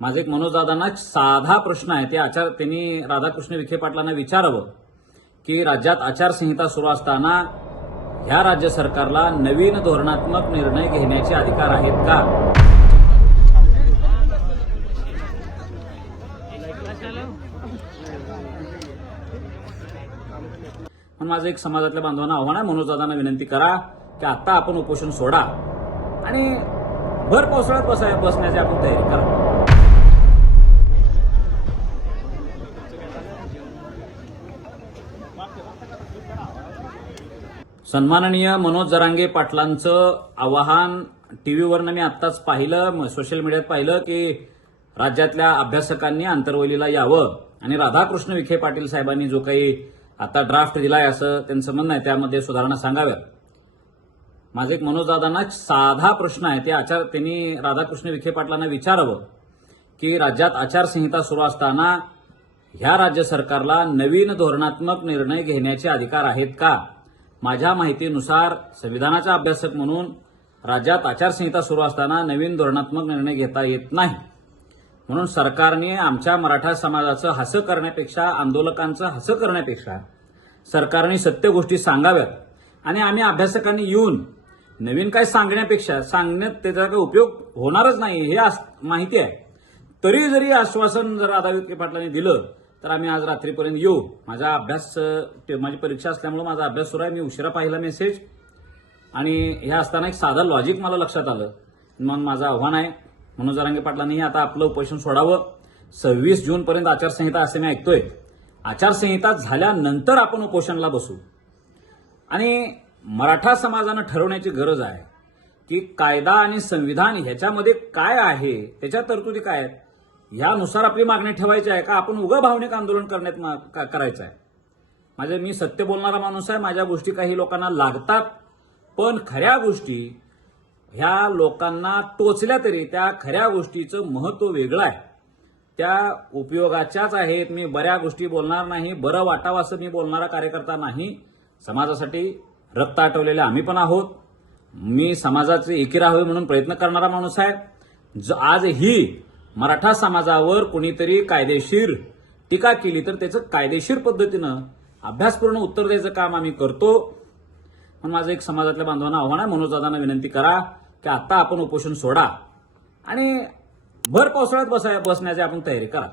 माझा एक मनोजदादांना साधा प्रश्न आहे. त्यांनी राधाकृष्ण विखे पाटलांना विचारावं की राज्यात आचारसंहिता सुरू असताना ह्या राज्य सरकारला नवीन धोरणात्मक निर्णय घेण्याचे अधिकार आहेत का? पण माझं एक समाजातल्या बांधवांना आव्हान आहे, मनोजदादांना विनंती करा की आता आपण उपोषण सोडा आणि भर पावसाळ्यात बसण्याची आपण तयारी करा. सन्माननीय मनोज जरांगे पाटलांचं आवाहन टीव्हीवरनं मी आत्ताच पाहिलं, सोशल मीडियात पाहिलं की राज्यातल्या अभ्यासकांनी आंतरवलीला यावं आणि राधाकृष्ण विखे पाटील साहेबांनी जो काही आता ड्राफ्ट दिलाय असं त्यांचं म्हणणं आहे, त्यामध्ये सुधारणा सांगाव्यात. माझा एक मनोजदादांना साधा प्रश्न आहे. त्यांनी राधाकृष्ण विखे पाटलांना विचारावं की राज्यात आचारसंहिता सुरू असताना ह्या राज्य सरकारला नवीन धोरणात्मक निर्णय घेण्याचे अधिकार आहेत का? माझ्या माहितीनुसार संविधानाचा अभ्यासक म्हणून राज्यात आचारसंहिता सुरू असताना नवीन धोरणात्मक निर्णय घेता येत नाही. म्हणून सरकारने आमच्या मराठा समाजाचं हसं करण्यापेक्षा, आंदोलकांचं हसं करण्यापेक्षा सरकारने सत्य गोष्टी सांगाव्यात आणि आम्ही अभ्यासकांनी येऊन नवीन काय सांगण्यापेक्षा सांगण्यात त्याचा काही उपयोग होणारच नाही हे माहिती आहे. तरी जरी आश्वासन जर राधा विखे पाटलांनी दिलं तर आम्ही आज रात्रीपर्यंत येऊ. माझी परीक्षा असल्यामुळे माझा अभ्यास सुरू आहे. मी उशिरा पाहिला मेसेज आणि हे असताना एक साधं लॉजिक मला लक्षात आलं. मग माझं आव्हान आहे, मनोज जरांगे पाटलांनी आता आपलं उपोषण सोडावं. 26 जूनपर्यंत आचारसंहिता असे मी ऐकतोय. आचारसंहिता झाल्यानंतर आपण उपोषणाला बसू आणि मराठा समाजानं ठरवण्याची गरज आहे की कायदा आणि संविधान ह्याच्यामध्ये काय आहे, त्याच्या तरतुदी काय आहेत, ह्यानुसार आपली मागणी ठेवायची आहे का आपण उगा भावनिक आंदोलन करायचं आहे. मी सत्य बोलणारा माणूस आहे. माझ्या गोष्टी काही लोकांना लागतात, पण खऱ्या गोष्टी ह्या लोकांना टोचल्या तरी त्या खऱ्या गोष्टीचं महत्व वेगळं आहे. त्या उपयोगाच्याच आहेत. मी बऱ्या गोष्टी बोलणार नाही, बरं वाटावं असं मी बोलणारा कार्यकर्ता नाही. समाजासाठी रक्त आटवलेले आम्ही पण आहोत. मी समाजाचे एकी राहावे म्हणून प्रयत्न करणारा माणूस आहे. आजही मराठा समाजावर कुणीतरी कायदेशीर टीका केली तर त्याचं कायदेशीर पद्धतीनं अभ्यासपूर्ण उत्तर द्यायचं काम आम्ही करतो. पण माझं एक समाजातल्या बांधवांना आव्हान आहे, मनोजदादांना विनंती करा की आता आपण उपोषण सोडा आणि भर पावसाळ्यात बसण्याची आपण तयारी करा.